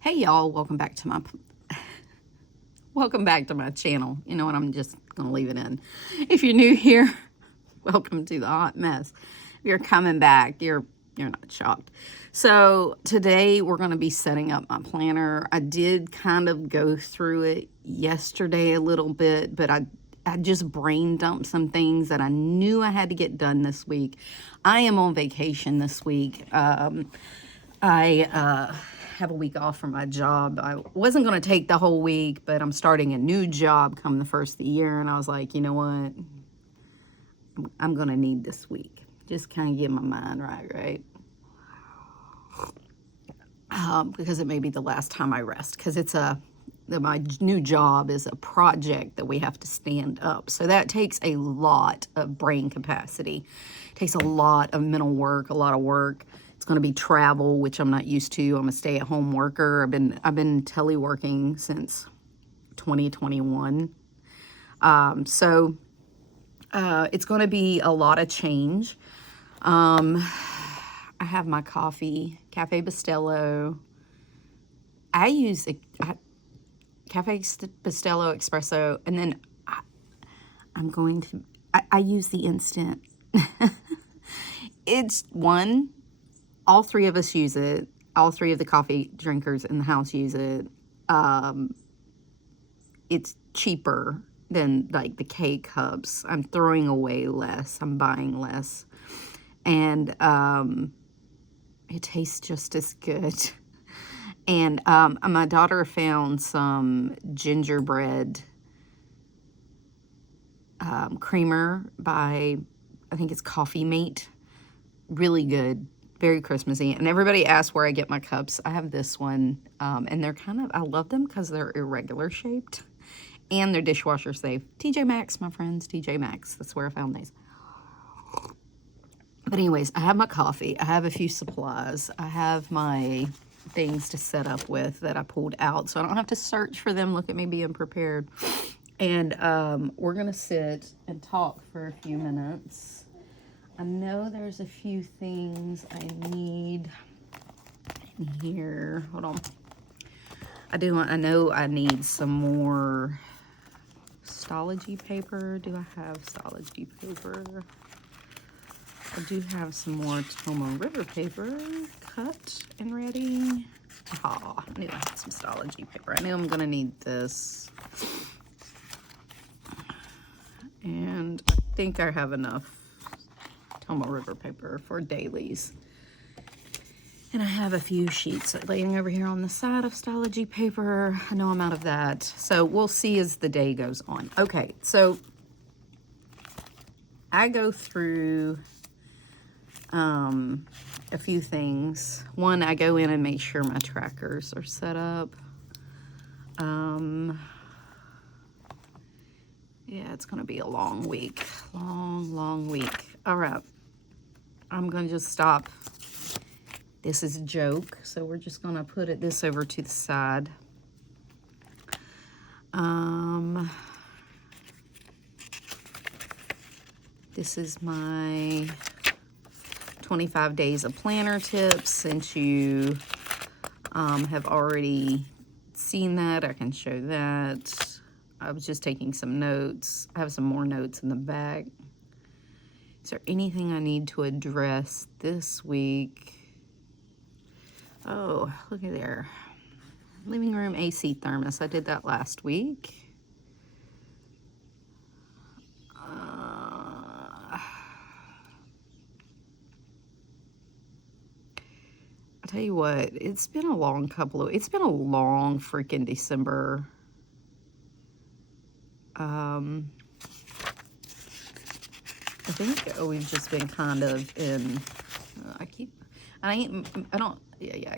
Hey y'all, welcome back to my channel. You know what, I'm just gonna leave it in. If you're new here, welcome to the hot mess. If you're coming back, you're not shocked. So today we're going to be setting up my planner. I did kind of go through it yesterday a little bit, but I just brain dumped some things that I knew I had to get done this week. I am on vacation this week. I have a week off from my job. I wasn't going to take the whole week, but I'm starting a new job come the first of the year, and I was like, you know what? I'm going to need this week. Just kind of get my mind right? Because it may be the last time I rest, because my new job is a project that we have to stand up. So that takes a lot of brain capacity. It takes a lot of mental work, a lot of work. It's going to be travel, which I'm not used to. I'm a stay-at-home worker. I've been teleworking since 2021. So it's going to be a lot of change. I have my coffee, Cafe Bustelo. I use Cafe Bustelo Espresso, and then I use the instant. It's one, all three of us use it. All three of the coffee drinkers in the house use it. It's cheaper than like the K cups. I'm throwing away less. I'm buying less. And it tastes just as good. And my daughter found some gingerbread creamer by, I think it's Coffee Mate. Really good. Very Christmassy. And everybody asks where I get my cups. I have this one. And they're I love them because they're irregular shaped. And they're dishwasher safe. TJ Maxx, my friends. TJ Maxx. That's where I found these. But anyways, I have my coffee. I have a few supplies. I have my things to set up with that I pulled out, so I don't have to search for them. Look at me being prepared. And we're going to sit and talk for a few minutes. I know there's a few things I need in here. Hold on. I know I need some more Stalogy paper. Do I have Stalogy paper? I do have some more Tomo River paper cut and ready. Ah, I knew I had some Stalogy paper. I knew I'm going to need this. And I think I have enough Tomo River paper for dailies. And I have a few sheets laying over here on the side of Stalogy paper. I know I'm out of that. So we'll see as the day goes on. Okay, so I go through a few things. One, I go in and make sure my trackers are set up. Yeah, it's going to be a long week. Long week. All right. I'm going to just stop. This is a joke, so we're just going to put this over to the side. This is my 25 days of planner tips. Since you have already seen that, I can show that. I was just taking some notes. I have some more notes in the back. Is there anything I need to address this week? Oh, look at there. Living room AC thermos. I did that last week. I'll tell you what, it's been a long freaking December. I think we've just been kind of in, I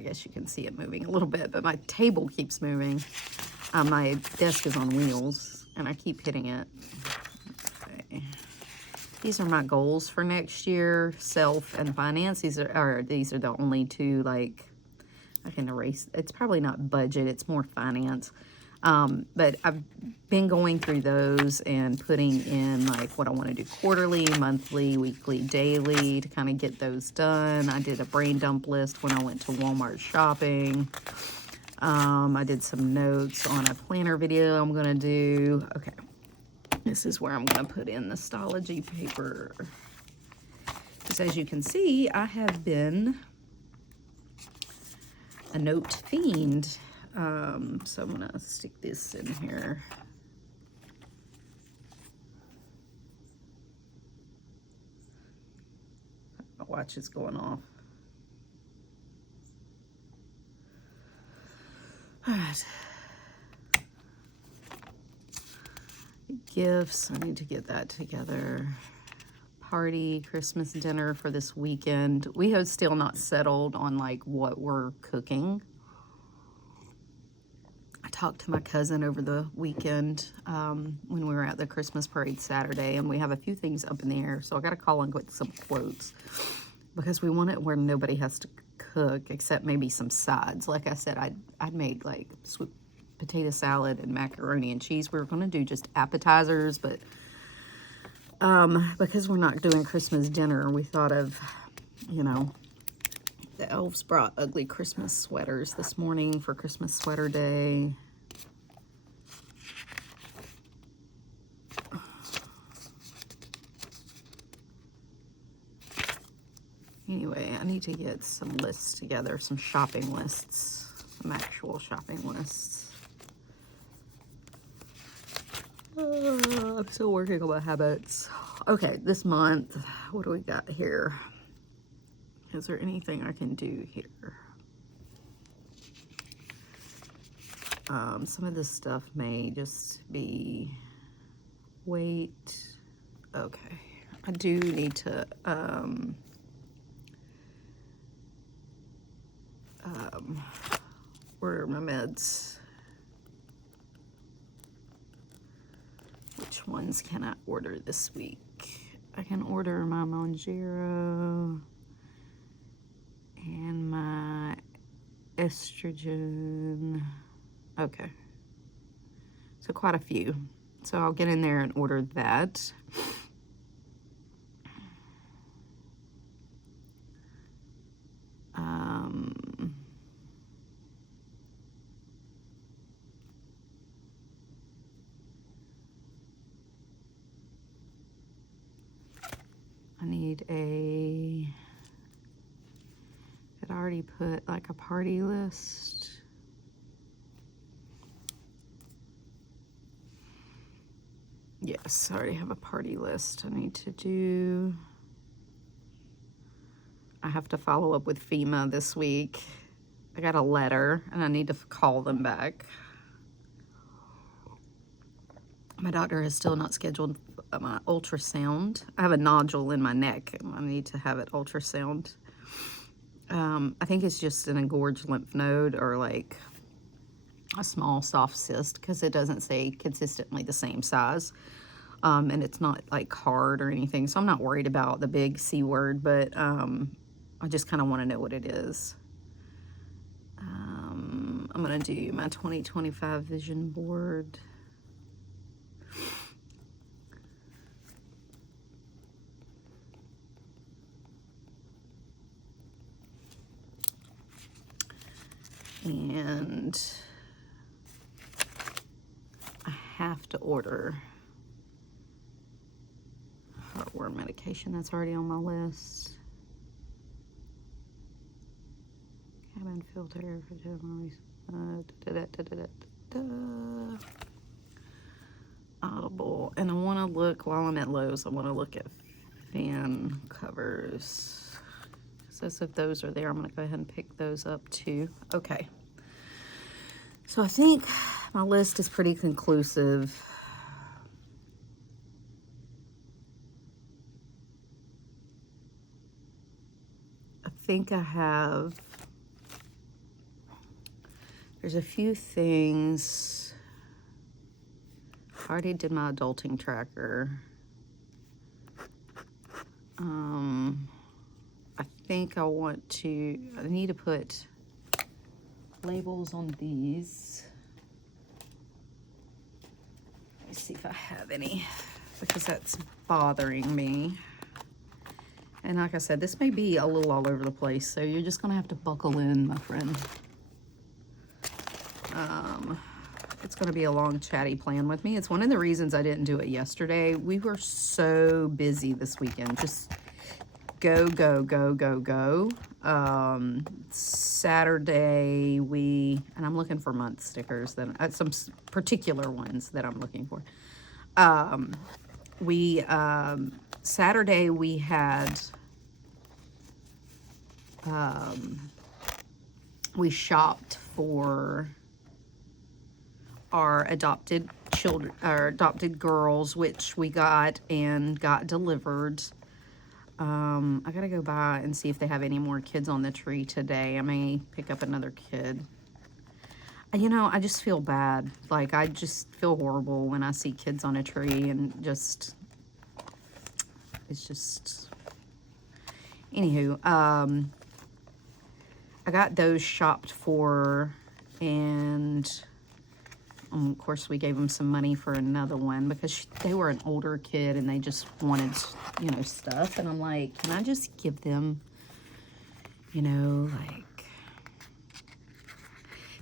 guess you can see it moving a little bit, but my table keeps moving. My desk is on wheels, and I keep hitting it. Okay. These are my goals for next year, self and finance. These are the only two, like, I can erase. It's probably not budget, it's more finance. But I've been going through those and putting in like what I want to do quarterly, monthly, weekly, daily to kind of get those done. I did a brain dump list when I went to Walmart shopping. I did some notes on a planner video I'm gonna do. Okay, this is where I'm gonna put in the Stalogy paper. Because as you can see, I have been a note fiend. So I'm gonna stick this in here. My watch is going off. All right. Gifts, I need to get that together. Party, Christmas dinner for this weekend. We have still not settled on like what we're cooking. I talked to my cousin over the weekend when we were at the Christmas parade Saturday, and we have a few things up in the air, so I got to call and get some quotes because we want it where nobody has to cook except maybe some sides. Like I said, I'd made like sweet potato salad and macaroni and cheese. We were going to do just appetizers, but because we're not doing Christmas dinner, we thought of, you know, the elves brought ugly Christmas sweaters this morning for Christmas sweater day. Anyway, I need to get some lists together, some shopping lists, some actual shopping lists. I'm still working on my habits. Okay, this month, what do we got here? Is there anything I can do here? Some of this stuff may just be weight. Okay, I do need to order my meds. Which ones can I order this week? I can order my Monjero and my estrogen. Okay. So quite a few. So I'll get in there and order that. I need a, I'd already put like a party list. Yes, I already have a party list I need to do. I have to follow up with FEMA this week. I got a letter and I need to call them back. My doctor has still not scheduled my ultrasound. I have a nodule in my neck and I need to have it ultrasound. I think it's just an engorged lymph node or like a small soft cyst because it doesn't say consistently the same size. And it's not like hard or anything. So I'm not worried about the big C word, but I just kind of want to know what it is. I'm going to do my 2025 vision board. And I have to order heartworm medication. That's already on my list. Cabin filter for Audible. And I want to look, while I'm at Lowe's, I want to look at fan covers. So if those are there, I'm going to go ahead and pick those up too. Okay. So I think my list is pretty conclusive. I think I have, there's a few things. I already did my adulting tracker. I think I need to put labels on these. Let me see if I have any, because that's bothering me. And like I said, this may be a little all over the place, so you're just gonna have to buckle in, my friend. It's going to be a long chatty plan with me. It's one of the reasons I didn't do it yesterday. We were so busy this weekend. Just go, go, go, go, go. Saturday, and I'm looking for month stickers, that some particular ones that I'm looking for. Saturday we had, we shopped for our adopted children, our adopted girls, which we got delivered. I gotta go by and see if they have any more kids on the tree today. I may pick up another kid. You know, I just feel bad. Like, I just feel horrible when I see kids on a tree, and just, it's just, anywho, I got those shopped for, and of course we gave them some money for another one because they were an older kid and they just wanted, you know, stuff. And I'm like, can I just give them, you know, like,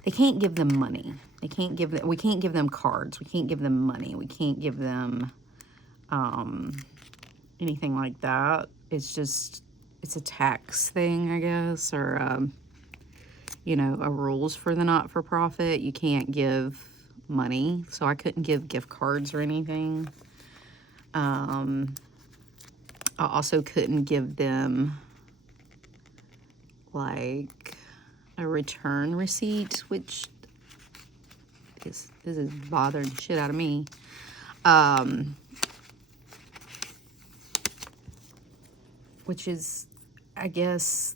they can't give them money. They can't give them, we can't give them cards. We can't give them money. We can't give them anything like that. It's just, it's a tax thing, I guess, or, you know, a rules for the not-for-profit. You can't give money, so I couldn't give gift cards or anything. I also couldn't give them, like, a return receipt, which this is bothering the shit out of me. Which is, I guess,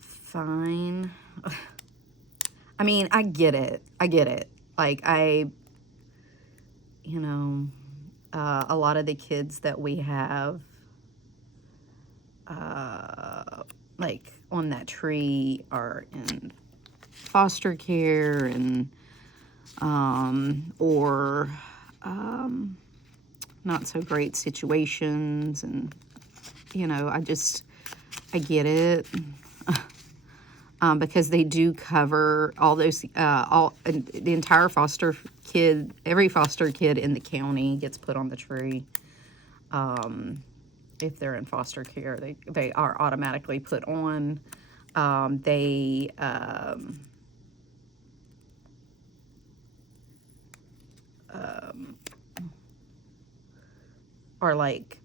fine. I mean, I get it. I get it. Like, you know, a lot of the kids that we have, like, on that tree are in foster care and, or, not so great situations. And, you know, I get it. Because they do cover all those, the entire foster kid, every foster kid in the county gets put on the tree. If they're in foster care, they are automatically put on. They are like,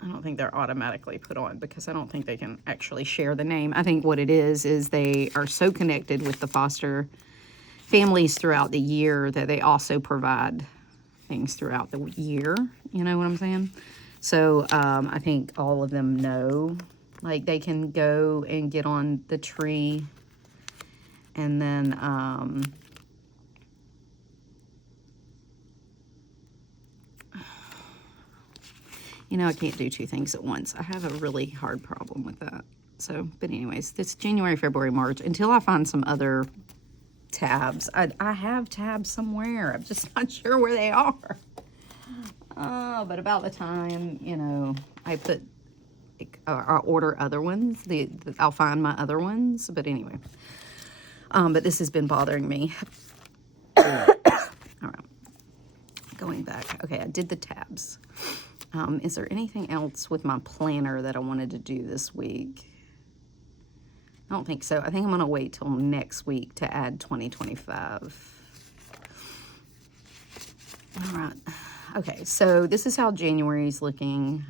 I don't think they're automatically put on because I don't think they can actually share the name. I think what it is they are so connected with the foster families throughout the year that they also provide things throughout the year. You know what I'm saying? So I think all of them know, like, they can go and get on the tree, and then you know, I can't do two things at once. I have a really hard problem with that. So, but anyways, it's January, February, March. Until I find some other tabs. I have tabs somewhere. I'm just not sure where they are. But about the time, you know, I order other ones, I'll find my other ones. But anyway, but this has been bothering me. All right. Going back. Okay, I did the tabs. Is there anything else with my planner that I wanted to do this week? I don't think so. I think I'm going to wait till next week to add 2025. All right. Okay, so this is how January's looking.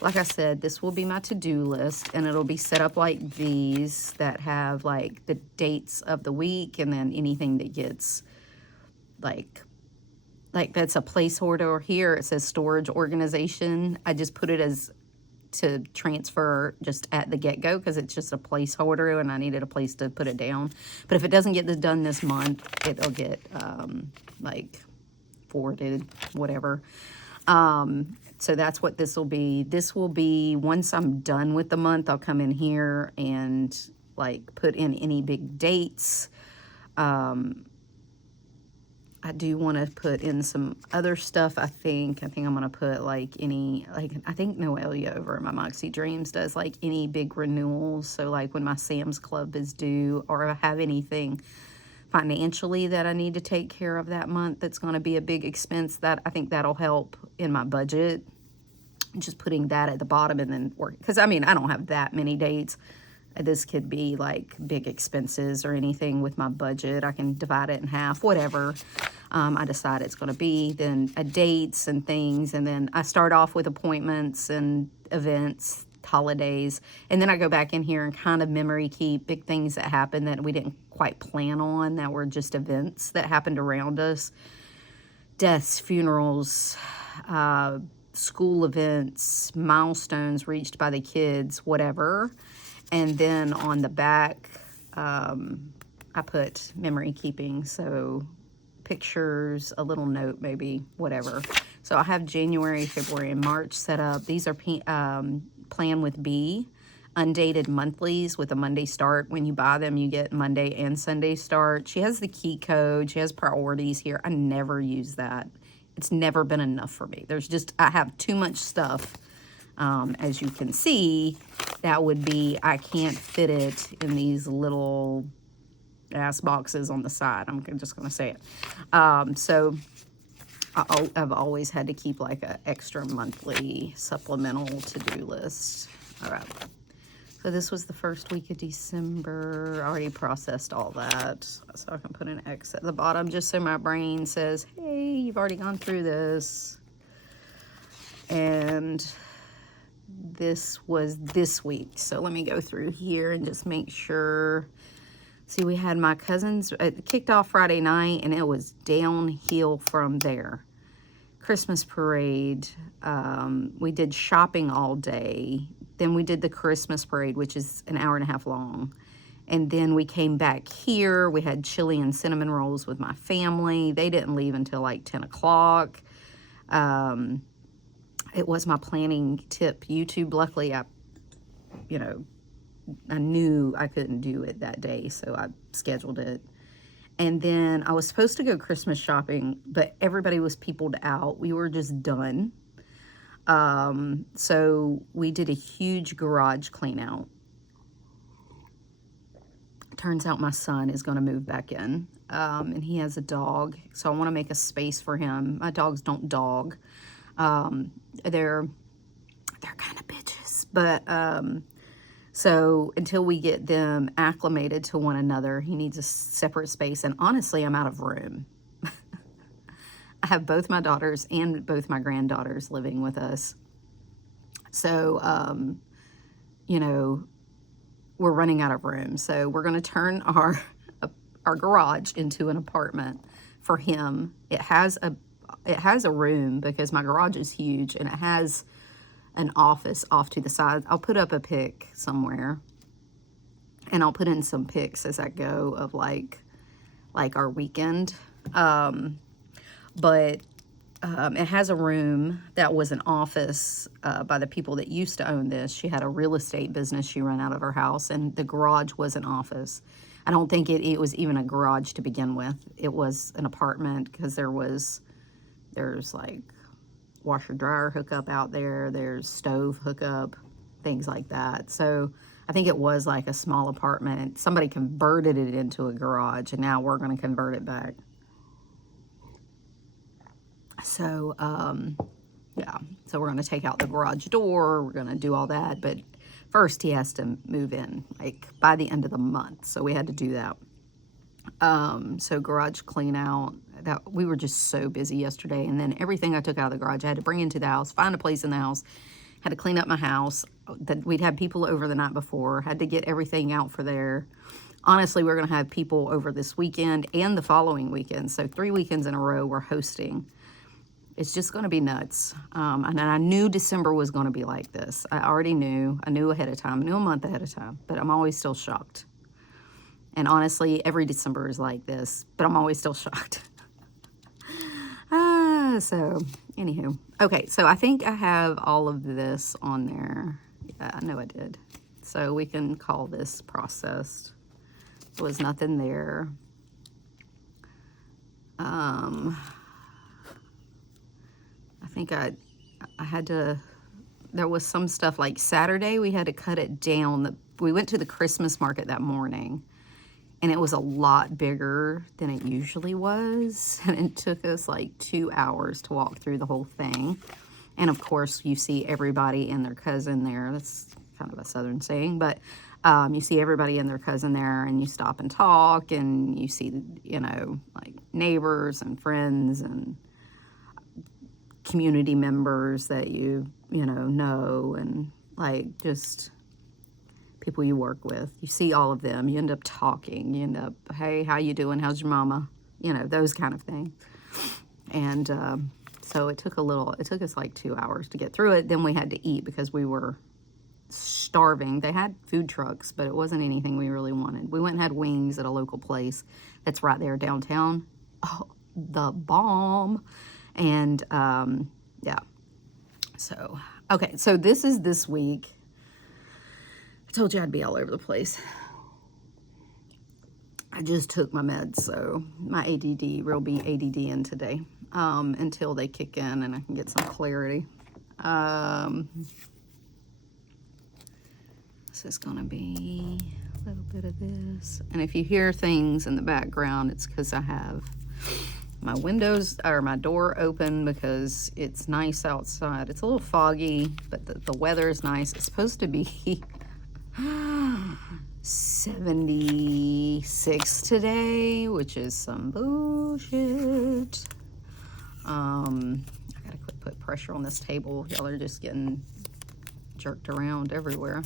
Like I said, this will be my to-do list, and it'll be set up like these that have, like, the dates of the week, and then anything that gets, like that's a placeholder. Here it says storage organization. I just put it as to transfer just at the get-go because it's just a placeholder and I needed a place to put it down. But if it doesn't get done this month, it'll get like forwarded, whatever. So that's what this will be. This will be, once I'm done with the month, I'll come in here and, like, put in any big dates. I do want to put in some other stuff. I think I'm going to put like I think Noelia over at my Moxie Dreams does like any big renewals. So like when my Sam's Club is due, or I have anything financially that I need to take care of that month that's going to be a big expense, that I think that'll help in my budget. Just putting that at the bottom and then work, because I mean, I don't have that many dates. This could be like big expenses or anything with my budget. I can divide it in half, whatever I decide it's going to be. Then dates and things. And then I start off with appointments and events, holidays. And then I go back in here and kind of memory keep big things that happened that we didn't quite plan on, that were just events that happened around us. Deaths, funerals, school events, milestones reached by the kids, whatever. And then on the back, I put memory keeping, so pictures, a little note maybe, whatever. So I have January, February, and March set up. These are Plan with B, undated monthlies with a Monday start. When you buy them, you get Monday and Sunday start. She has the key code. She has priorities here. I never use that. It's never been enough for me. I have too much stuff. As you can see, that would be, I can't fit it in these little ass boxes on the side. I'm just going to say it. So I've always had to keep like an extra monthly supplemental to-do list. All right. So this was the first week of December. I already processed all that. So I can put an X at the bottom just so my brain says, hey, you've already gone through this. And this was this week. So let me go through here and just make sure. See, we had my cousins, it kicked off Friday night and it was downhill from there. Christmas parade. We did shopping all day. Then we did the Christmas parade, which is an hour and a half long. And then we came back here. We had chili and cinnamon rolls with my family. They didn't leave until like 10 o'clock. It was my planning tip YouTube. Luckily, I knew I couldn't do it that day, so I scheduled it. And then I was supposed to go Christmas shopping, but everybody was peopled out. We were just done. So we did a huge garage clean out. Turns out my son is going to move back in, and he has a dog, so I want to make a space for him. My dogs don't dog. They're kind of bitches, but so until we get them acclimated to one another, he needs a separate space. And honestly, I'm out of room. I have both my daughters and both my granddaughters living with us, so we're running out of room. So we're going to turn our garage into an apartment for him. It has a room because my garage is huge, and it has an office off to the side. I'll put up a pic somewhere, and I'll put in some pics as I go of like our weekend. But it has a room that was an office by the people that used to own this. She had a real estate business she ran out of her house, and the garage was an office. I don't think it was even a garage to begin with. It was an apartment because there's like washer dryer hookup out there. There's stove hookup, things like that. So I think it was like a small apartment. Somebody converted it into a garage, and now we're going to convert it back. So, yeah, so we're going to take out the garage door. We're going to do all that. But first he has to move in like by the end of the month. So we had to do that. So garage clean out. That we were just so busy yesterday. And then everything I took out of the garage, I had to bring into the house, find a place in the house, had to clean up my house. That we'd had people over the night before, had to get everything out for there. Honestly, we're going to have people over this weekend and the following weekend. So 3 weekends in a row we're hosting. It's just going to be nuts. And I knew December was going to be like this. I already knew. I knew ahead of time. I knew a month ahead of time. But I'm always still shocked. And honestly, every December is like this. But I'm always still shocked. So, anywho. Okay, so I think I have all of this on there. Yeah, I know I did. So we can call this processed. There was nothing there. I think I had to, there was some stuff like Saturday, we had to cut it down. We went to the Christmas market that morning, and it was a lot bigger than it usually was. And it took us like 2 hours to walk through the whole thing. And of course, you see everybody and their cousin there. That's kind of a Southern saying, but you see everybody and their cousin there, and you stop and talk, and you see, you know, like neighbors and friends and community members that you know, and like just people you work with. You see all of them. You end up talking. You end up, hey, how you doing? How's your mama? You know, those kind of things. And so it took us like 2 hours to get through it. Then we had to eat because we were starving. They had food trucks, but it wasn't anything we really wanted. We went and had wings at a local place that's right there downtown. Oh, the bomb. And yeah. So, okay, so this is this week. I told you I'd be all over the place. I just took my meds, so my ADD will be ADD-ing today until they kick in and I can get some clarity. This is going to be a little bit of this. And if you hear things in the background, it's because I have my windows or my door open because it's nice outside. It's a little foggy, but the weather is nice. It's supposed to be 76 today, which is some bullshit. I gotta quit put pressure on this table. Y'all are just getting jerked around everywhere.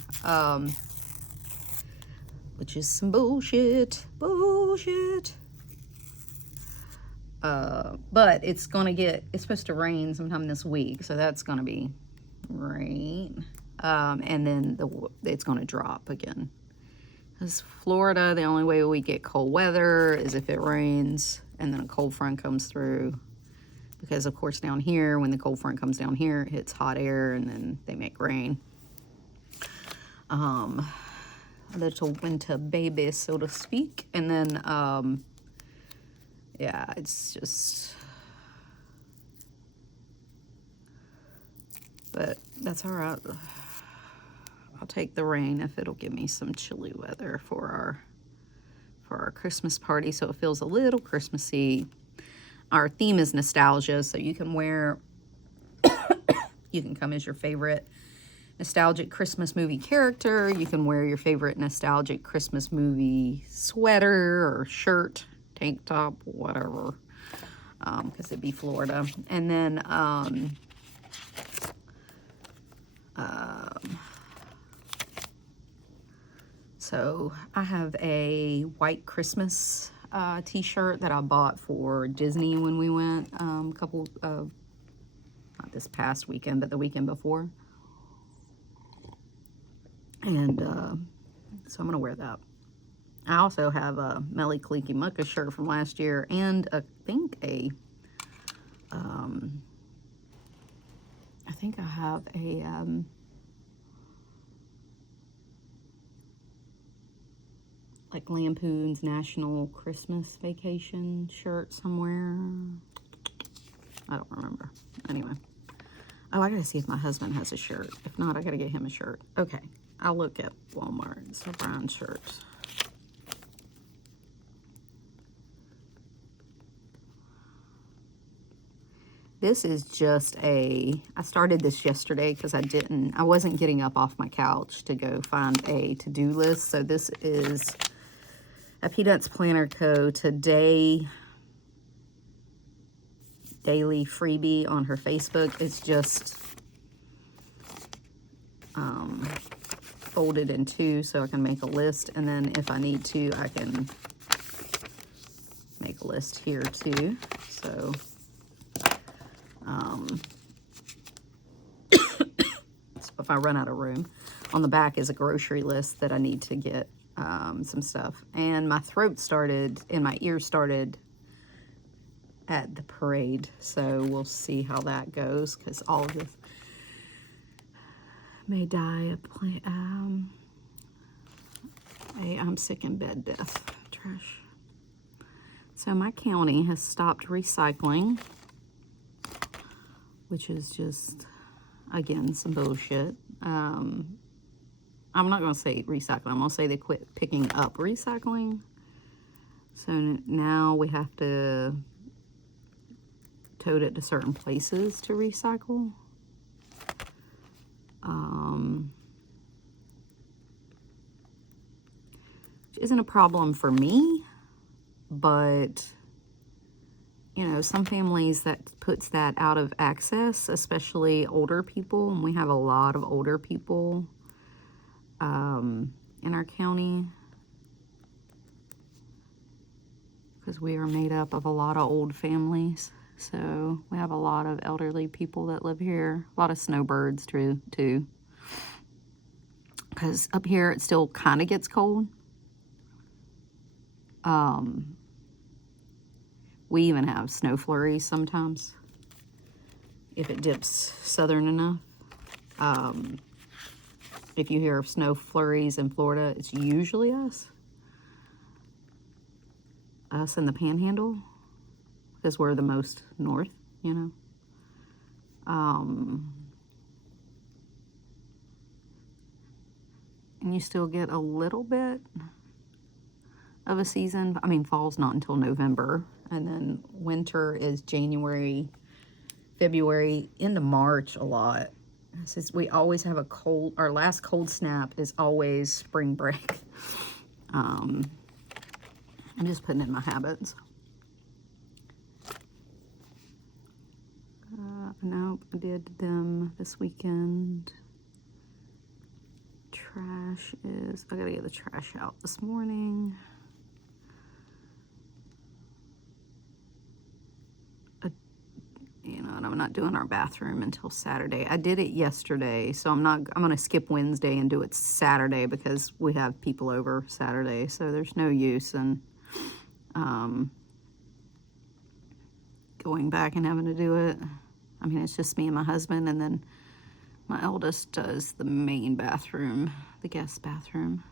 Which is some bullshit. Bullshit. But it's supposed to rain sometime this week, so that's gonna be rain. And then it's gonna drop again. Because Florida, the only way we get cold weather is if it rains and then a cold front comes through. Because of course down here, when the cold front comes down here, it hits hot air and then they make rain. A little winter baby, so to speak. And then, yeah, it's just, but that's all right. I'll take the rain if it'll give me some chilly weather for our Christmas party, so it feels a little Christmassy. Our theme is nostalgia, so you can wear, you can come as your favorite nostalgic Christmas movie character. You can wear your favorite nostalgic Christmas movie sweater or shirt, tank top, whatever, because it'd be Florida. And then so I have a white Christmas t-shirt that I bought for Disney when we went not this past weekend, but the weekend before. And so I'm gonna wear that. I also have a Melly Clicky Mucka shirt from last year, and I think I have a like Lampoon's National Christmas Vacation shirt somewhere. I don't remember. Anyway. Oh, I gotta see if my husband has a shirt. If not, I gotta get him a shirt. Okay, I'll look at Walmart. So brown shirts. This is just I started this yesterday because I wasn't getting up off my couch to go find a to-do list. So this is a Peanuts Planner Co. daily freebie on her Facebook. It's just folded in two so I can make a list, and then if I need to, I can make a list here too. So so if I run out of room, on the back is a grocery list that I need to get some stuff. And my throat started and my ears started at the parade, so we'll see how that goes, because all of this may die I'm sick in bed death. Trash. So my county has stopped recycling, which is just, again, some bullshit. I'm not going to say recycling. I'm going to say they quit picking up recycling. So now we have to tote it to certain places to recycle. Which isn't a problem for me, but you know, some families that puts that out of access, especially older people, and we have a lot of older people in our county because we are made up of a lot of old families. So we have a lot of elderly people that live here, a lot of snowbirds too. Because up here it still kind of gets cold. We even have snow flurries sometimes if it dips southern enough. If you hear of snow flurries in Florida, it's usually us in the Panhandle, because we're the most north, you know. And you still get a little bit of a season. I mean, fall's not until November, and then winter is January, February, into March a lot. Since we always have a cold, our last cold snap is always spring break. I'm just putting in my habits. Nope, I did them this weekend. Trash is, I gotta get the trash out this morning. You know, and I'm not doing our bathroom until Saturday. I did it yesterday, so I'm gonna skip Wednesday and do it Saturday because we have people over Saturday, so there's no use in going back and having to do it. I mean, it's just me and my husband, and then my eldest does the main bathroom, the guest bathroom,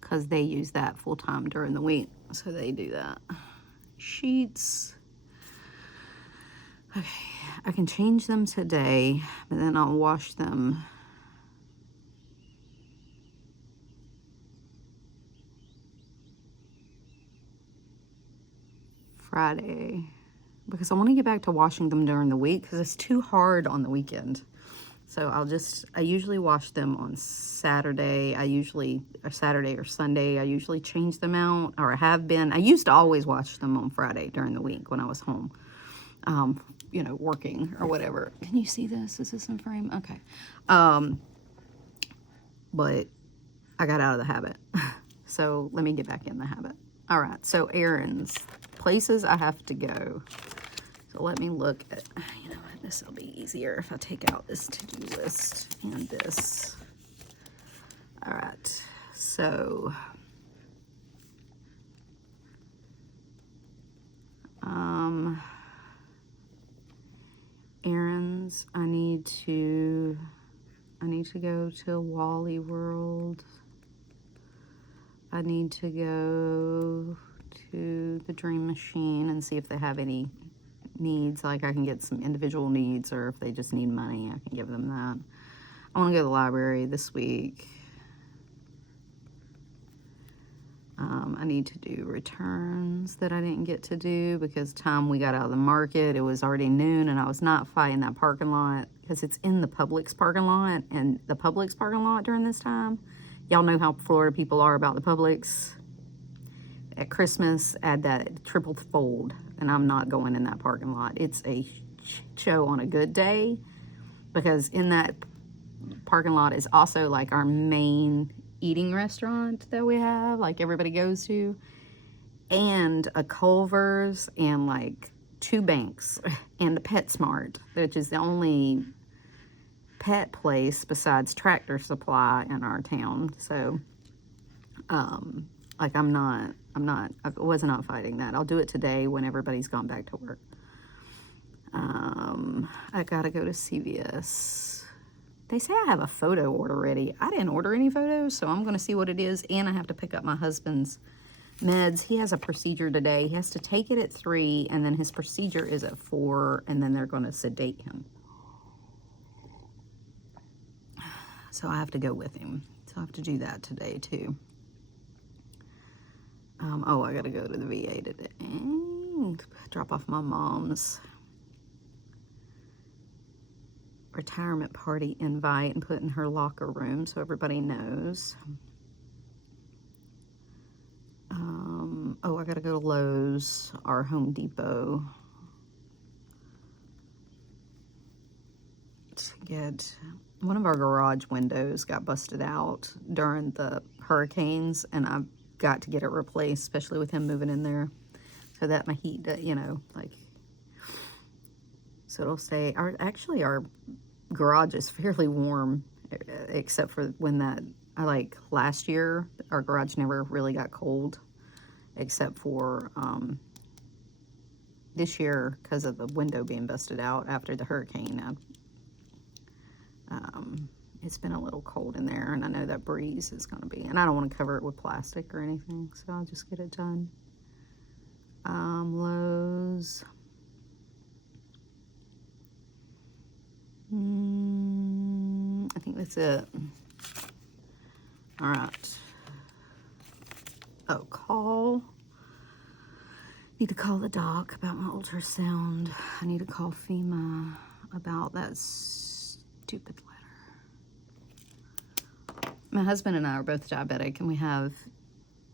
because they use that full time during the week, so they do that. Sheets. Okay, I can change them today, but then I'll wash them Friday, because I want to get back to washing them during the week because it's too hard on the weekend. So I usually wash them on Saturday. Or Saturday or Sunday. I usually change them out, or I have been. I used to always wash them on Friday during the week when I was home, you know, working or whatever. Can you see this? Is this in frame? Okay. But I got out of the habit. So let me get back in the habit. All right, so errands, places I have to go. So let me look at, you know what, this will be easier if I take out this to-do list and this. All right, so errands, I need to go to Wally World. I need to go to the Dream Machine and see if they have any needs, like I can get some individual needs, or if they just need money, I can give them that. I want to go to the library this week. I need to do returns that I didn't get to do because time we got out of the market, it was already noon, and I was not fighting that parking lot because it's in the Publix parking lot, and the Publix parking lot during this time, y'all know how Florida people are about the Publix. At Christmas, add that triple fold, and I'm not going in that parking lot. It's a show on a good day, because in that parking lot is also like our main eating restaurant that we have, like everybody goes to, and a Culver's, and like 2 banks, and a PetSmart, which is the only pet place besides Tractor Supply in our town. So, like I was not fighting that. I'll do it today when everybody's gone back to work. I gotta go to CVS. They say I have a photo order ready. I didn't order any photos, so I'm gonna see what it is, and I have to pick up my husband's Meds, he has a procedure today. He has to take it at 3, and then his procedure is at 4, and then they're going to sedate him. So I have to go with him. So I have to do that today, too. Oh, I got to go to the VA today. Drop off my mom's retirement party invite and put in her locker room so everybody knows. Oh, I gotta go to Lowe's or Home Depot to get one of our garage windows got busted out during the hurricanes, and I've got to get it replaced, especially with him moving in there, so that my heat, you know, like, so it'll stay. Actually, our garage is fairly warm, except for when like last year, our garage never really got cold, except for this year, because of the window being busted out after the hurricane. It's been a little cold in there, and I know that breeze is going to be, and I don't want to cover it with plastic or anything, so I'll just get it done. Lowe's. I think that's it. All right. Oh, call. Need to call the doc about my ultrasound. I need to call FEMA about that stupid letter. My husband and I are both diabetic, and we have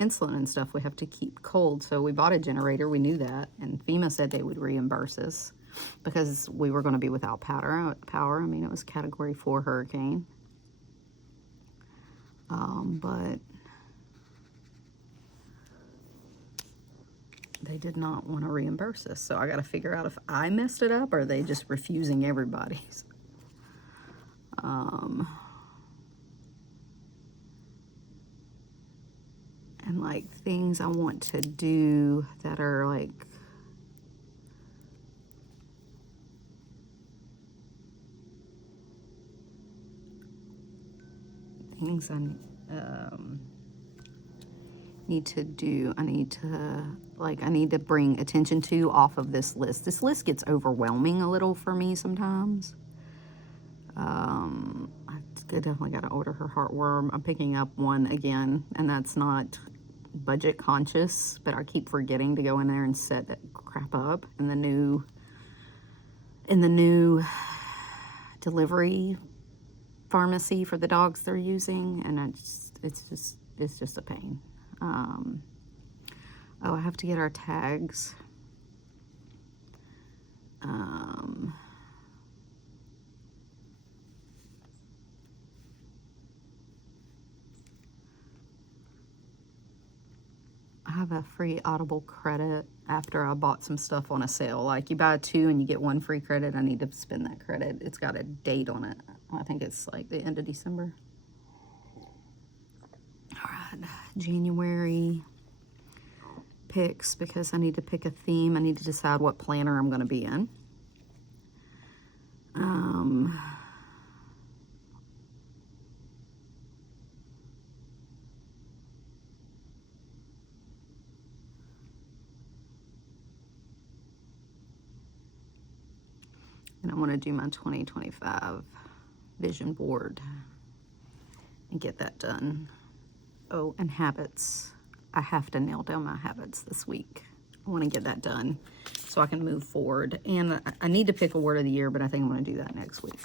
insulin and stuff we have to keep cold. So we bought a generator. We knew that, and FEMA said they would reimburse us because we were going to be without power. I mean, it was Category 4 hurricane. But they did not want to reimburse us. So I got to figure out if I messed it up or are they just refusing everybody's. And like things I want to do that are like things I need to do. I need to bring attention to off of this list. This list gets overwhelming a little for me sometimes. I definitely got to order her heartworm. I'm picking up one again, and that's not budget conscious, but I keep forgetting to go in there and set that crap up in the new delivery pharmacy for the dogs they're using, and it's just a pain. Oh, I have to get our tags. I have a free Audible credit after I bought some stuff on a sale. Like you buy 2 and you get 1 free credit. I need to spend that credit. It's got a date on it. I think it's like the end of December. All right, January picks, because I need to pick a theme. I need to decide what planner I'm going to be in. And I want to do my 2025 vision board and get that done. Oh, and habits. I have to nail down my habits this week. I want to get that done so I can move forward. And I need to pick a word of the year, but I think I'm going to do that next week.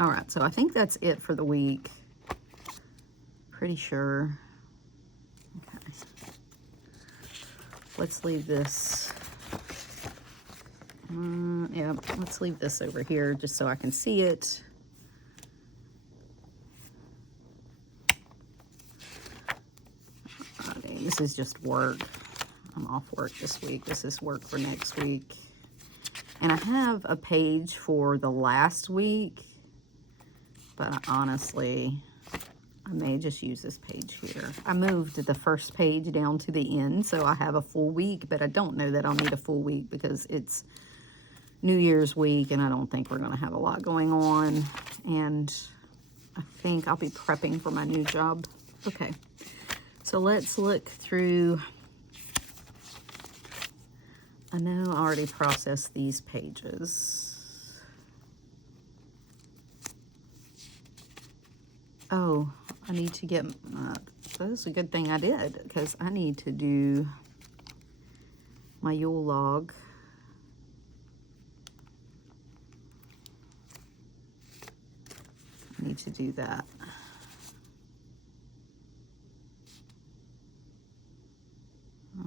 All right, so I think that's it for the week. Pretty sure. Okay. Let's leave this. Yeah, let's leave this over here just so I can see it. Okay, this is just work. I'm off work this week. This is work for next week. And I have a page for the last week, but honestly, I may just use this page here. I moved the first page down to the end, so I have a full week, but I don't know that I'll need a full week because it's New Year's week, and I don't think we're going to have a lot going on. And I think I'll be prepping for my new job. Okay. So let's look through. I know I already processed these pages. Oh, I need to get, that's a good thing I did, because I need to do my Yule log. I need to do that.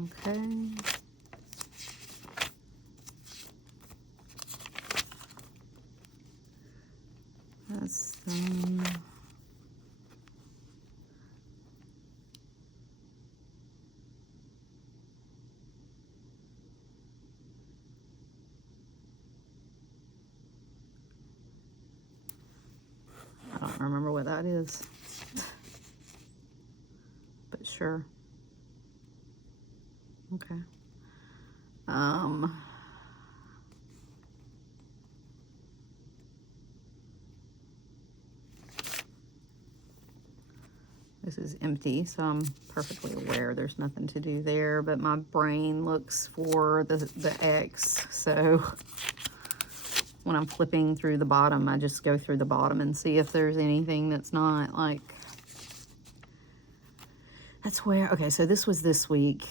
Okay. That's I don't remember what that is, but sure. Okay. This is empty, so I'm perfectly aware there's nothing to do there, but my brain looks for the X, so when I'm flipping through the bottom, I just go through the bottom and see if there's anything that's not like, that's where, okay, so this was this week.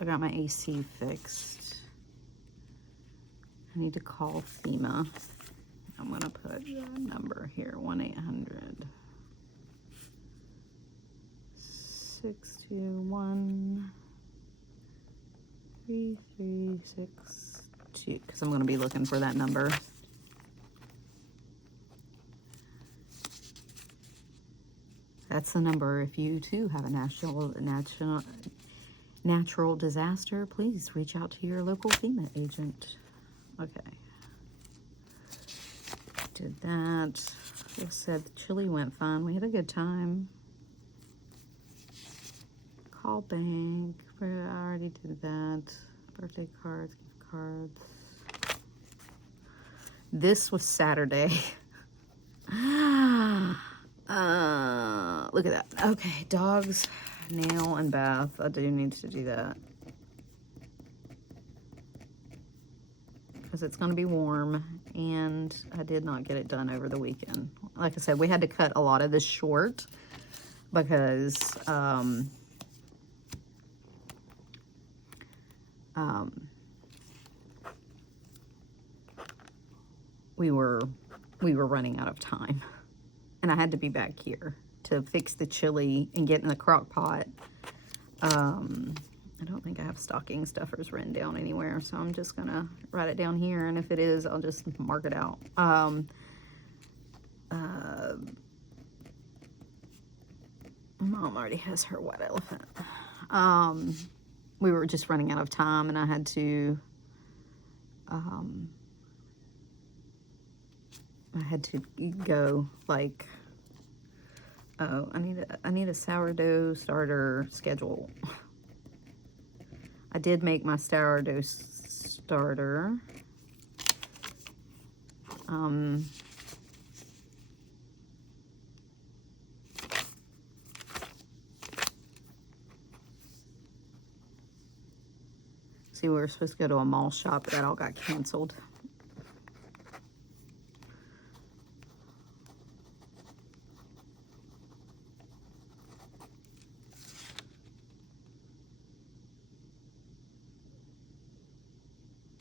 I got my AC fixed. I need to call FEMA. I'm gonna put a number here, 1-800-621-3362, because I'm gonna be looking for that number. That's the number. If you too have a natural disaster, please reach out to your local FEMA agent. Okay. Did that. Like I said, the chili went fine. We had a good time. Call bank. I already did that. Birthday cards, gift cards. This was Saturday. Look at that. Okay, dogs, nail, and bath. I do need to do that. Because it's going to be warm, and I did not get it done over the weekend. Like I said, we had to cut a lot of this short because we were running out of time, and I had to be back here to fix the chili and get in the crock pot. I don't think I have stocking stuffers written down anywhere, so I'm just gonna write it down here, and if it is, I'll just mark it out. Mom already has her white elephant. We were just running out of time, and I had to go like, oh, I need a sourdough starter schedule. I did make my sourdough starter. See, we were supposed to go to a mall shop, but that all got canceled.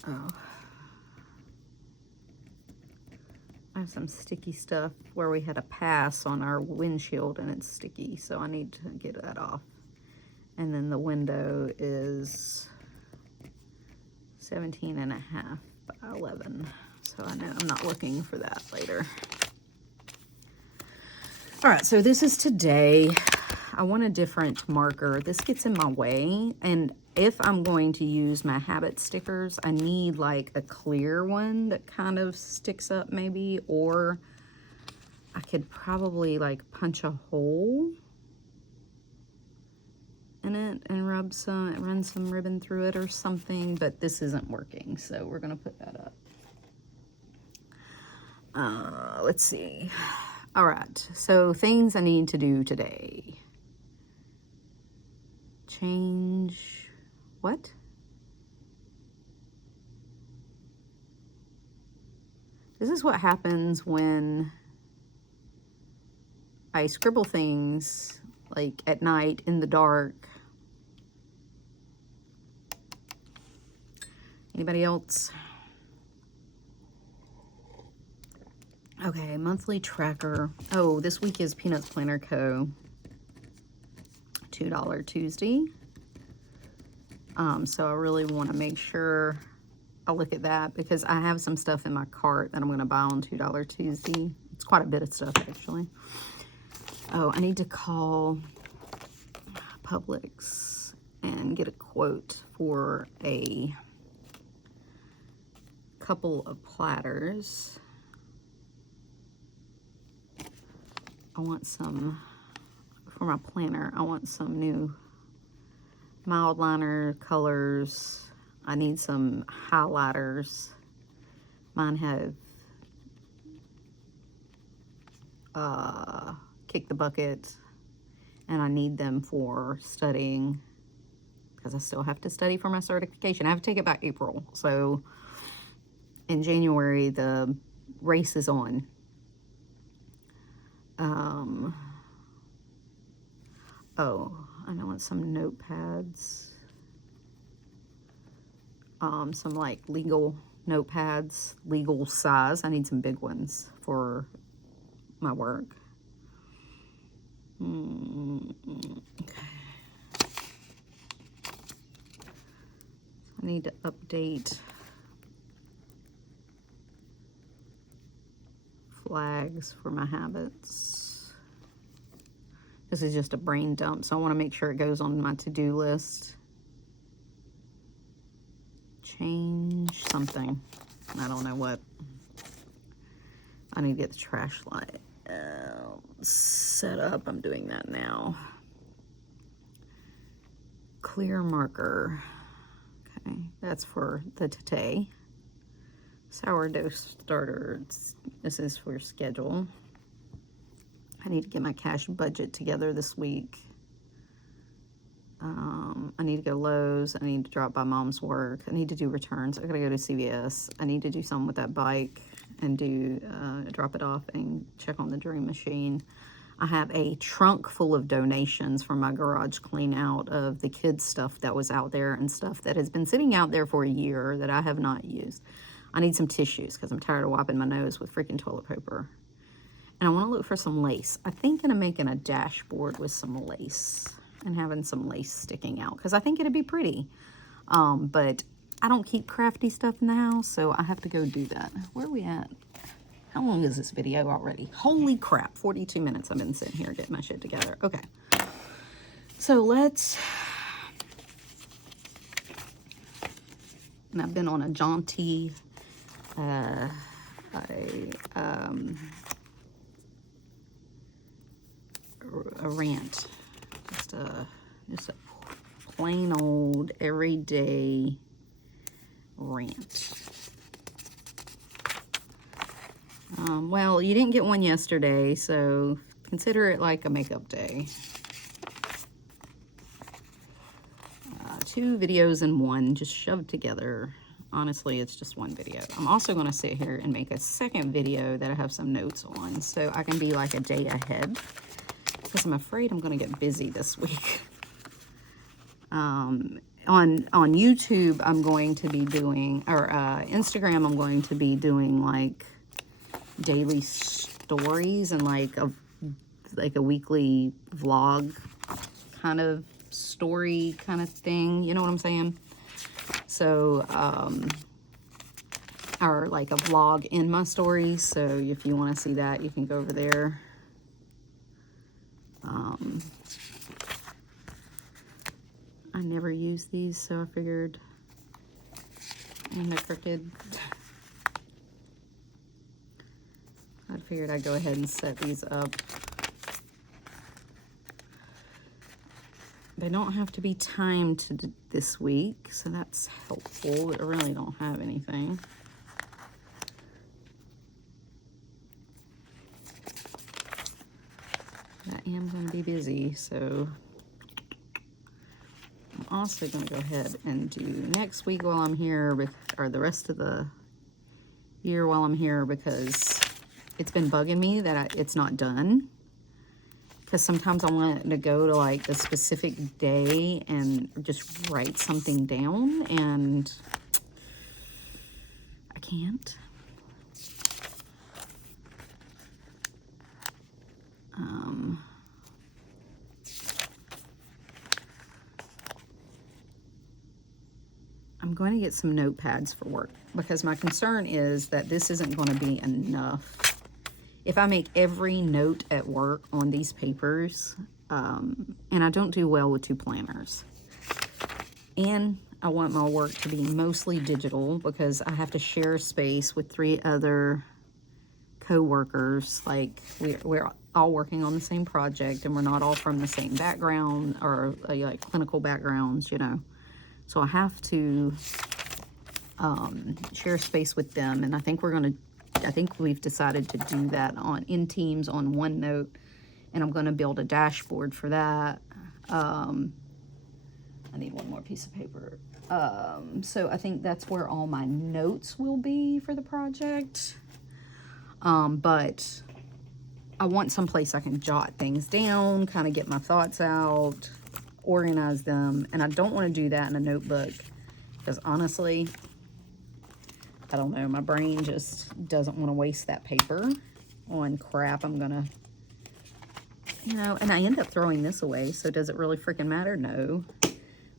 Oh. I have some sticky stuff where we had a pass on our windshield and it's sticky, so I need to get that off. And then the window is 17.5 by 11. So I know I'm not looking for that later. All right, so this is today. I want a different marker. This gets in my way, and if I'm going to use my habit stickers, I need like a clear one that kind of sticks up maybe, or I could probably like punch a hole in it and run some ribbon through it or something, but this isn't working, so we're gonna put that up. Let's see. All right, so things I need to do today. Change, what? This is what happens when I scribble things like at night in the dark. Anybody else? Okay, monthly tracker. Oh, this week is Peanuts Planner Co. $2 Tuesday. So I really want to make sure I look at that because I have some stuff in my cart that I'm going to buy on $2 Tuesday. It's quite a bit of stuff, actually. Oh, I need to call Publix and get a quote for a couple of platters. I want some, for my planner, I want some new Mildliner colors. I need some highlighters. Mine have Kick the Bucket, and I need them for studying because I still have to study for my certification. I have to take it by April. So in January, the race is on. Oh, I want some notepads. Some like legal notepads, legal size. I need some big ones for my work. Okay. I need to update flags for my habits. This is just a brain dump, so I want to make sure it goes on my to-do list. Change something. I don't know what. I need to get the trash light set up. I'm doing that now. Clear marker. Okay, that's for the today. Sourdough starter. This is for schedule. I need to get my cash budget together this week. I need to go Lowe's. I need to drop by Mom's work. I need to do returns. I gotta go to CVS. I need to do something with that bike and do drop it off and check on the Dream Machine. I have a trunk full of donations from my garage clean out of the kids' stuff that was out there and stuff that has been sitting out there for a year that I have not used. I need some tissues because I'm tired of wiping my nose with freaking toilet paper. And I want to look for some lace. I think I'm making a dashboard with some lace and having some lace sticking out because I think it'd be pretty. But I don't keep crafty stuff in the house, so I have to go do that. Where are we at? How long is this video already? Holy crap, 42 minutes I've been sitting here getting my shit together. Okay. So let's... And I've been on a jaunty... a rant, just a plain old everyday rant. Well, you didn't get one yesterday, so consider it like a makeup day. 2 videos in one, just shoved together. Honestly, it's just one video. I'm also going to sit here and make a second video that I have some notes on, so I can be like a day ahead. Because I'm afraid I'm going to get busy this week. On YouTube, I'm going to be doing, or Instagram, I'm going to be doing like daily stories and like a weekly vlog kind of story kind of thing. You know what I'm saying? So, or like a vlog in my stories. So if you want to see that, you can go over there. I never use these, so I figured, and they're crooked. I figured I'd go ahead and set these up. They don't have to be timed this week, so that's helpful. I really don't have anything. busy, so I'm also going to go ahead and do next week while I'm here, or the rest of the year while I'm here, because it's been bugging me that it's not done. Because sometimes I want to go to like the specific day and just write something down, and I can't. I'm going to get some notepads for work, because my concern is that this isn't going to be enough. If I make every note at work on these papers, and I don't do well with 2 planners, and I want my work to be mostly digital because I have to share space with 3 other co-workers. Like we're all working on the same project, and we're not all from the same background or like clinical backgrounds, you know. So I have to share space with them, and I think we've decided to do that in Teams on OneNote, and I'm going to build a dashboard for that. I need one more piece of paper. So I think that's where all my notes will be for the project. But I want someplace I can jot things down, kind of get my thoughts out, organize them, and I don't want to do that in a notebook because honestly, I don't know, my brain just doesn't want to waste that paper on crap I'm gonna, you know, and I end up throwing this away, so does it really freaking matter? No.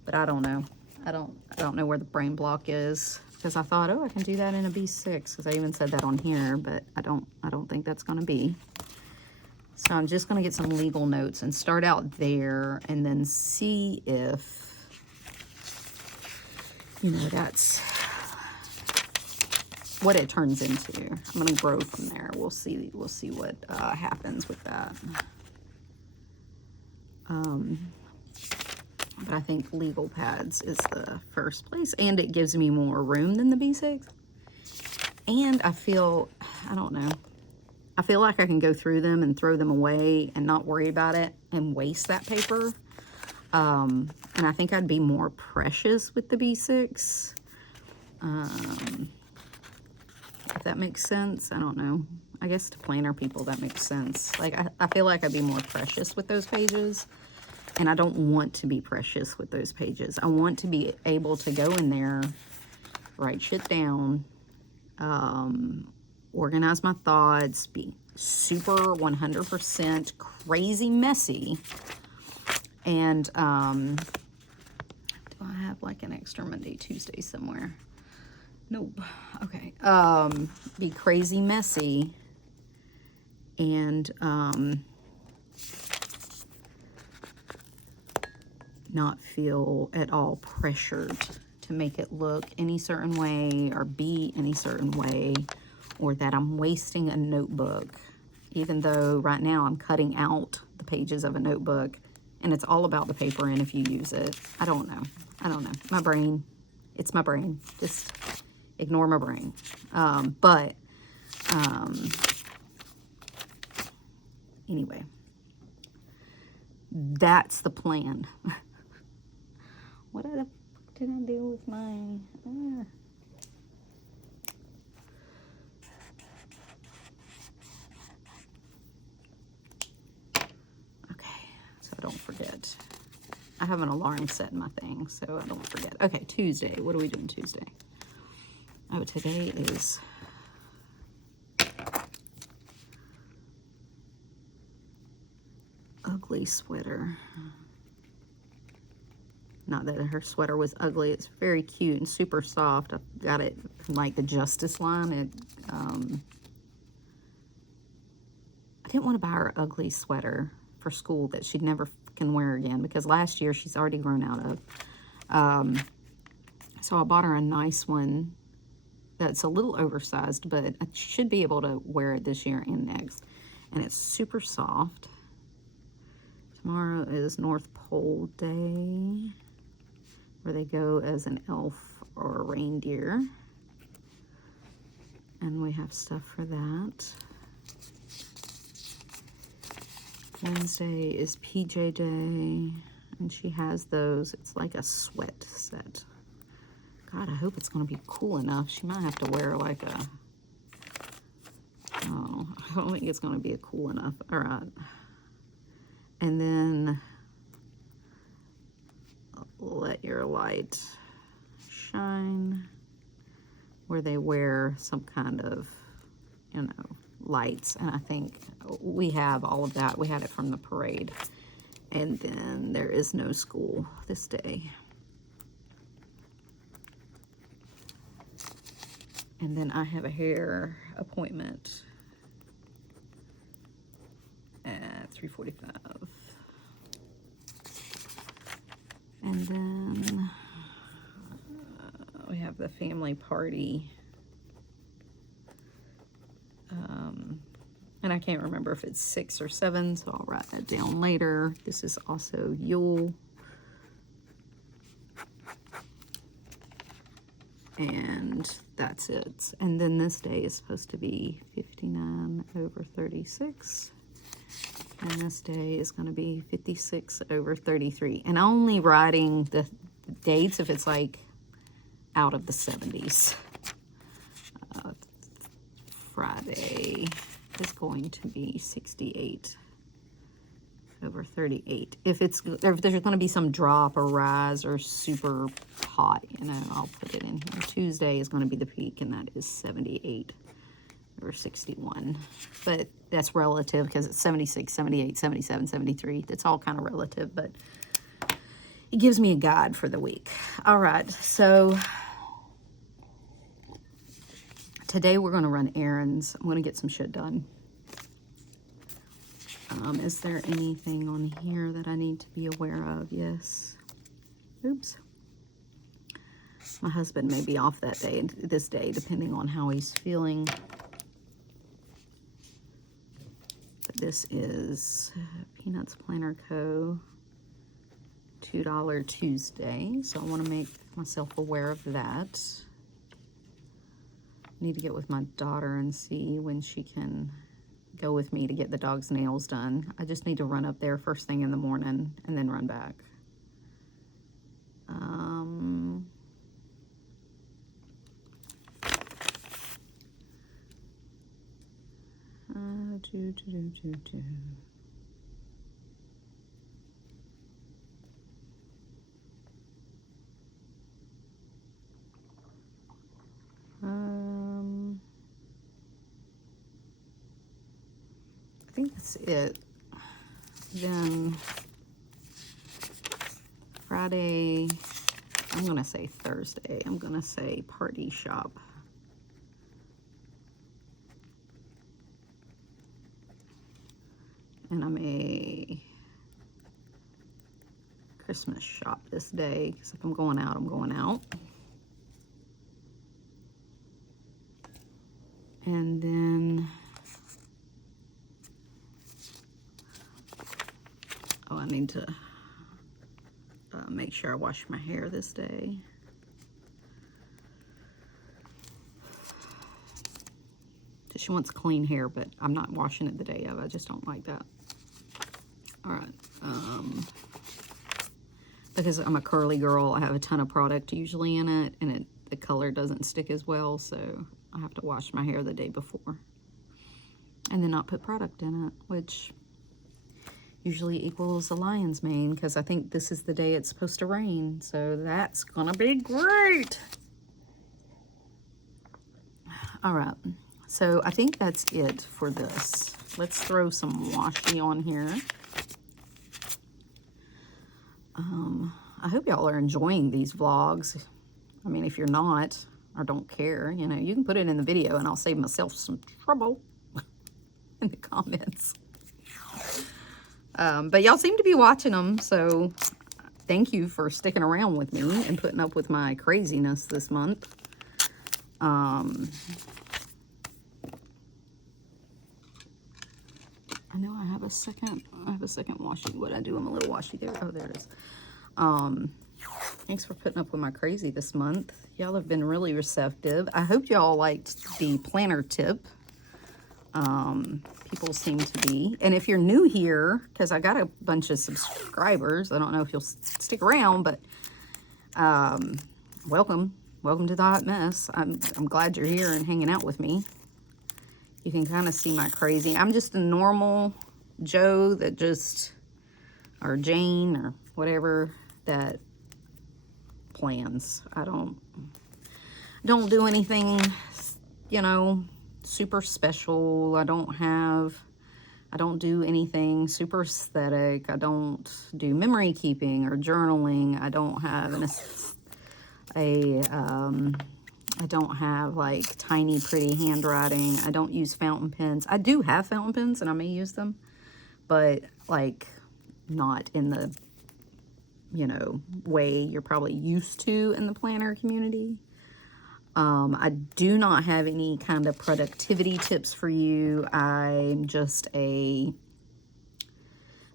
But I don't know. I don't know where the brain block is, because I thought, oh, I can do that in a B6, because I even said that on here, but I don't think that's gonna be. So I'm just going to get some legal notes and start out there, and then see if, you know, that's what it turns into. I'm going to grow from there. We'll see what happens with that. But I think legal pads is the first place, and it gives me more room than the B6. And I feel, I don't know, I feel like I can go through them and throw them away and not worry about it and waste that paper. And I think I'd be more precious with the B6. If that makes sense. I don't know. I guess to planner people that makes sense. Like, I feel like I'd be more precious with those pages. And I don't want to be precious with those pages. I want to be able to go in there, write shit down, organize my thoughts, be super 100% crazy messy. And do I have like an extra Monday, Tuesday somewhere? Nope. Okay. Be crazy messy and not feel at all pressured to make it look any certain way or be any certain way, or that I'm wasting a notebook, even though right now I'm cutting out the pages of a notebook and it's all about the paper and if you use it. I don't know. My brain, it's my brain. Just ignore my brain. Anyway, that's the plan. What the fuck did I do with my... I don't forget. I have an alarm set in my thing, so I don't forget. Okay, Tuesday. What are we doing Tuesday? Oh, today is... ugly sweater. Not that her sweater was ugly. It's very cute and super soft. I got it from like the Justice line. I didn't want to buy her ugly sweater for school that she'd never can wear again, because last year she's already grown out of. So I bought her a nice one that's a little oversized, but I should be able to wear it this year and next. And it's super soft. Tomorrow is North Pole Day, where they go as an elf or a reindeer. And we have stuff for that. Wednesday is PJ Day, and she has those. It's like a sweat set. God, I hope it's going to be cool enough. She might have to wear like a... Oh, I don't think it's going to be cool enough. All right. And then Let Your Light Shine, where they wear some kind of, you know, lights. And I think we have all of that. We had it from the parade. And then There Is No School this day. And then I have a hair appointment at 3:45. And then we have the family party. And I can't remember if it's 6 or 7, so I'll write that down later. This is also Yule. And that's it. And then this day is supposed to be 59/36. And this day is going to be 56/33. And I'm only writing the dates if it's like out of the 70s. Friday is going to be 68/38. If there's going to be some drop or rise or super hot, you know, I'll put it in here. Tuesday is going to be the peak, and that is 78/61. But that's relative because it's 76, 78, 77, 73. That's all kind of relative, but it gives me a guide for the week. All right, so today we're going to run errands. I'm going to get some shit done. Is there anything on here that I need to be aware of? Yes. Oops. My husband may be off that day, this day, depending on how he's feeling. But this is Peanuts Planner Co. $2 Tuesday. So I want to make myself aware of that. I need to get with my daughter and see when she can go with me to get the dog's nails done. I just need to run up there first thing in the morning and then run back. I think that's it. Then Friday, I'm going to say Thursday, I'm going to say party shop. And I'm a Christmas shop this day, because if I'm going out, I'm going out. And then, oh, I need to make sure I wash my hair this day. She wants clean hair, but I'm not washing it the day of. I just don't like that. All right. Because I'm a curly girl, I have a ton of product usually in it, and the color doesn't stick as well, so I have to wash my hair the day before. And then not put product in it, which usually equals a lion's mane, because I think this is the day it's supposed to rain, so that's gonna be great. All right. So I think that's it for this. Let's throw some washi on here. I hope y'all are enjoying these vlogs. I mean, if you're not or don't care, you know, you can put it in the video and I'll save myself some trouble in the comments. But y'all seem to be watching them, so thank you for sticking around with me and putting up with my craziness this month. I know I have a second washi. What I do? I'm a little washi there. Oh, there it is. Thanks for putting up with my crazy this month. Y'all have been really receptive. I hope y'all liked the planner tip. People seem to be. And if you're new here, because I got a bunch of subscribers, I don't know if you'll stick around, but welcome to the hot mess. I'm glad you're here and hanging out with me. You can kind of see my crazy. I'm just a normal Joe that just, or Jane or whatever, that plans. I don't do anything, you know, super special. I don't do anything super aesthetic. I don't do memory keeping or journaling. I don't have I don't have like tiny pretty handwriting. I don't use fountain pens. I do have fountain pens and I may use them, but like not in the, you know, way you're probably used to in the planner community. I do not have any kind of productivity tips for you. I'm just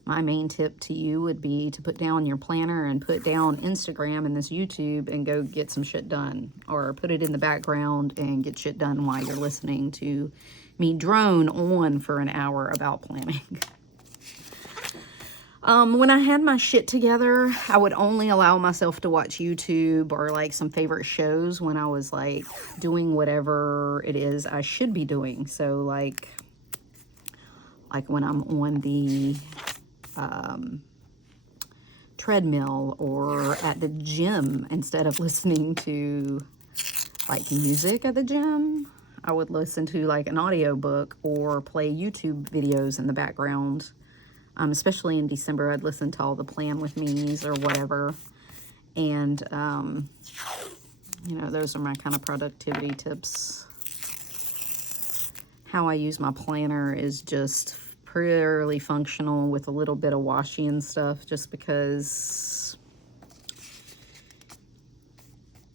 my main tip to you would be to put down your planner and put down Instagram and this YouTube and go get some shit done, or put it in the background and get shit done while you're listening to me drone on for an hour about planning. When I had my shit together, I would only allow myself to watch YouTube or like some favorite shows when I was like doing whatever it is I should be doing. So like when I'm on the treadmill or at the gym, instead of listening to like music at the gym, I would listen to like an audiobook or play YouTube videos in the background. Especially in December, I'd listen to all the Plan With Me's or whatever. And, you know, those are my kind of productivity tips. How I use my planner is just purely functional with a little bit of washi and stuff, just because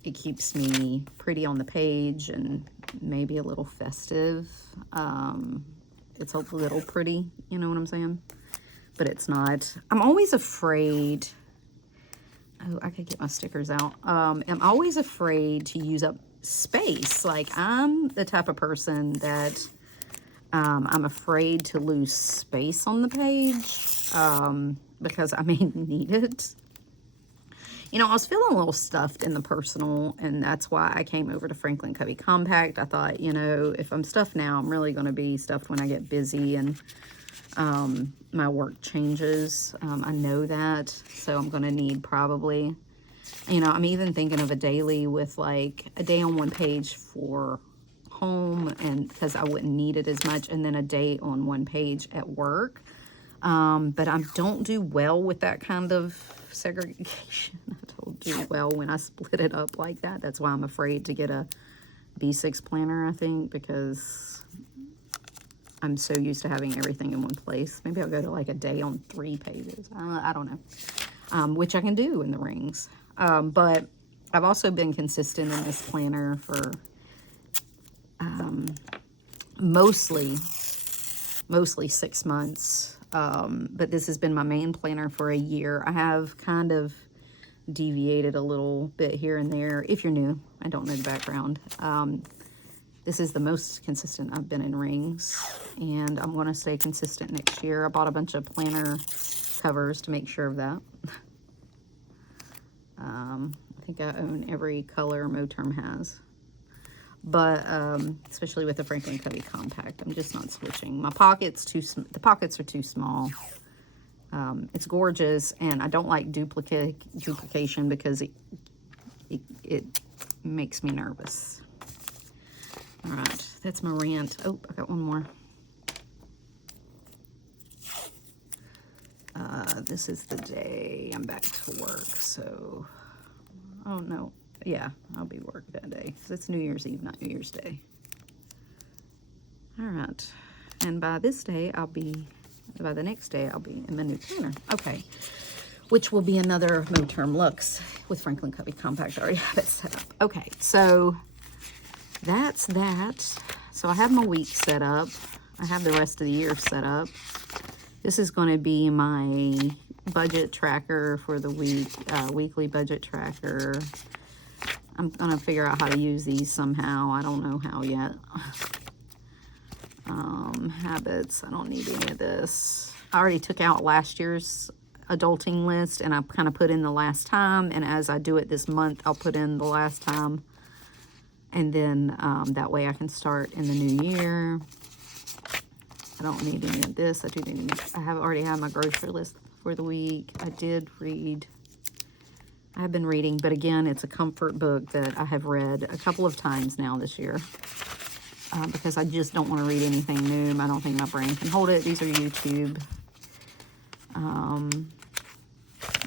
it keeps me pretty on the page and maybe a little festive. It's a little pretty, you know what I'm saying? But it's not. I'm always afraid. Oh, I could get my stickers out. I'm always afraid to use up space. Like, I'm the type of person that I'm afraid to lose space on the page because I may need it. You know, I was feeling a little stuffed in the personal, and that's why I came over to Franklin Covey Compact. I thought, you know, if I'm stuffed now, I'm really going to be stuffed when I get busy and my work changes. I know that, so I'm going to need probably, you know, I'm even thinking of a daily with like a day on one page for home, and because I wouldn't need it as much, and then a day on one page at work. But I don't do well with that kind of segregation. I don't do well when I split it up like that. That's why I'm afraid to get a B6 planner, I think, because I'm so used to having everything in one place. Maybe I'll go to like a day on 3 pages. I don't know. Which I can do in the rings. But I've also been consistent in this planner for mostly 6 months. But this has been my main planner for a year. I have kind of deviated a little bit here and there. If you're new, I don't know the background. This is the most consistent I've been in rings, and I'm going to stay consistent next year. I bought a bunch of planner covers to make sure of that. I think I own every color Moterm has. But especially with the Franklin Covey Compact, I'm just not switching. My pockets the pockets are too small. It's gorgeous, and I don't like duplication because it makes me nervous. All right, that's my rant. Oh, I got one more. This is the day I'm back to work, so, oh no, yeah, I'll be work that day, because it's New Year's Eve, not New Year's Day. All right, and by the next day, I'll be in my new planner. Okay, which will be another Moterm Lux with Franklin Covey Compact. I already have it set up. Okay, so that's that. So I have my week set up. I have the rest of the year set up. This is going to be my budget tracker for the week, weekly budget tracker. I'm going to figure out how to use these somehow. I don't know how yet. Habits, I don't need any of this. I already took out last year's adulting list, and I kind of put in the last time, and as I do it this month, I'll put in the last time, and then that way I can start in the new year. I don't need any of this. I have already had my grocery list for the week. I did read. I have been reading, but again, it's a comfort book that I have read a couple of times now this year. Because I just don't want to read anything new. I don't think my brain can hold it. These are YouTube,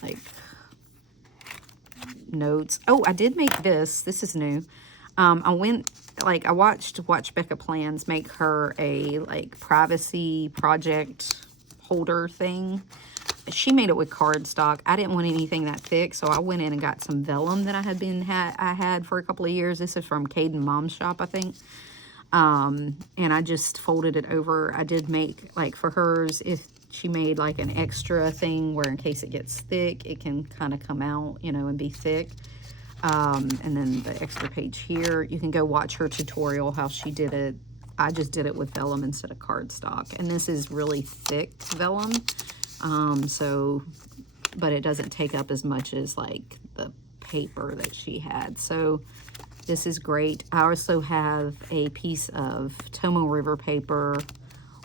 like, notes. Oh, I did make this. This is new. I watched Becca Plans make her a, like, privacy project holder thing. She made it with cardstock. I didn't want anything that thick, so I went in and got some vellum that I had for a couple of years. This is from Caden Mom's Shop, I think. And I just folded it over. I did make, like, for hers, if she made like an extra thing where in case it gets thick, it can kind of come out, you know, and be thick. And then the extra page here, you can go watch her tutorial how she did it. I just did it with vellum instead of cardstock, and this is really thick vellum, but it doesn't take up as much as like the paper that she had. So this is great. I also have a piece of Tomo River paper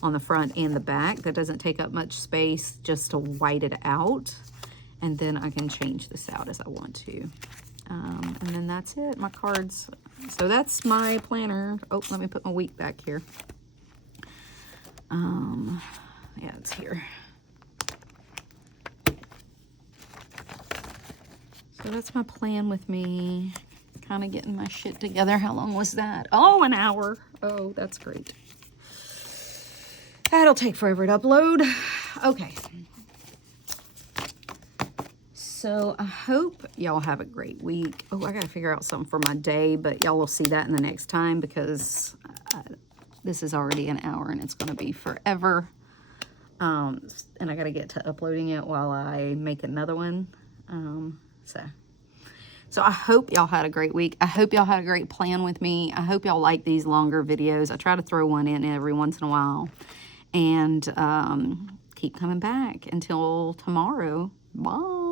on the front and the back that doesn't take up much space, just to white it out. And then I can change this out as I want to. And then that's it, my cards. So that's my planner. Oh, let me put my week back here. Yeah, it's here. So that's my plan with me. Kind of getting my shit together. How long was that? Oh, an hour. Oh, that's great. That'll take forever to upload. Okay. So I hope y'all have a great week. Oh, I got to figure out something for my day, but y'all will see that in the next time because this is already an hour and it's going to be forever. And I got to get to uploading it while I make another one. So I hope y'all had a great week. I hope y'all had a great plan with me. I hope y'all like these longer videos. I try to throw one in every once in a while. And keep coming back. Until tomorrow. Bye.